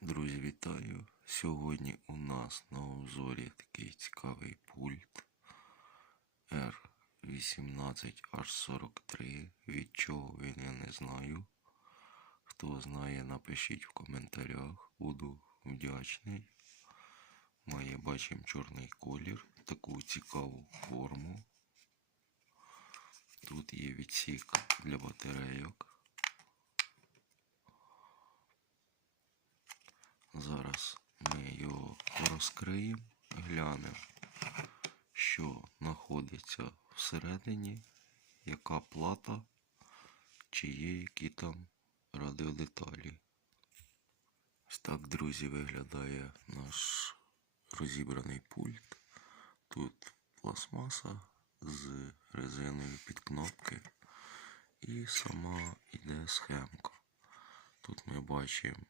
Друзі, вітаю! Сьогодні у нас на обзорі такий цікавий пульт R18H43. Від чого він я не знаю. Хто знає, напишіть в коментарях. Буду вдячний. Має бачимо чорний колір, таку цікаву форму. Тут є відсік для батарейок. Зараз ми його розкриємо, глянемо, що знаходиться всередині, яка плата, чи є які там радіодеталі. Ось так, друзі, виглядає наш розібраний пульт. Тут пластмаса з резиною під кнопки і сама іде схемка. Тут ми бачимо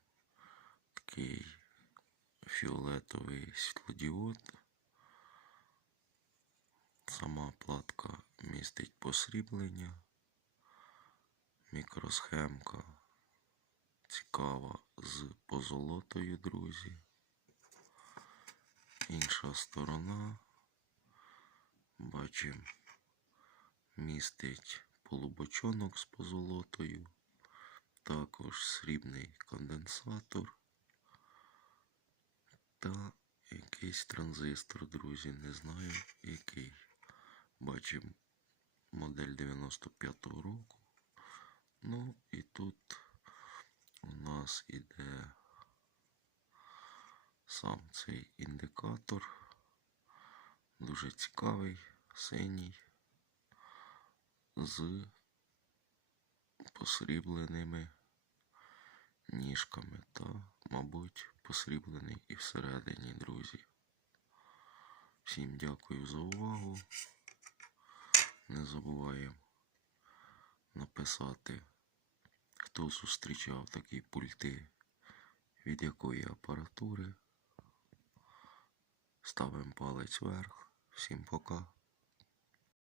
такий фіолетовий світлодіод. Сама платка містить посріблення, мікросхемка цікава з позолотою, друзі. Інша сторона, бачимо, містить полубочонок з позолотою, також срібний конденсатор та якийсь транзистор, друзі, не знаю який. Бачимо модель 95-го року. Ну і тут у нас іде сам цей індикатор. Дуже цікавий, синій, з посрібленими ніжками та, посріблений і всередині, друзі. Всім дякую за увагу. Не забуваємо написати, хто зустрічав такі пульти, від якої апаратури. Ставимо палець вверх. Всім пока.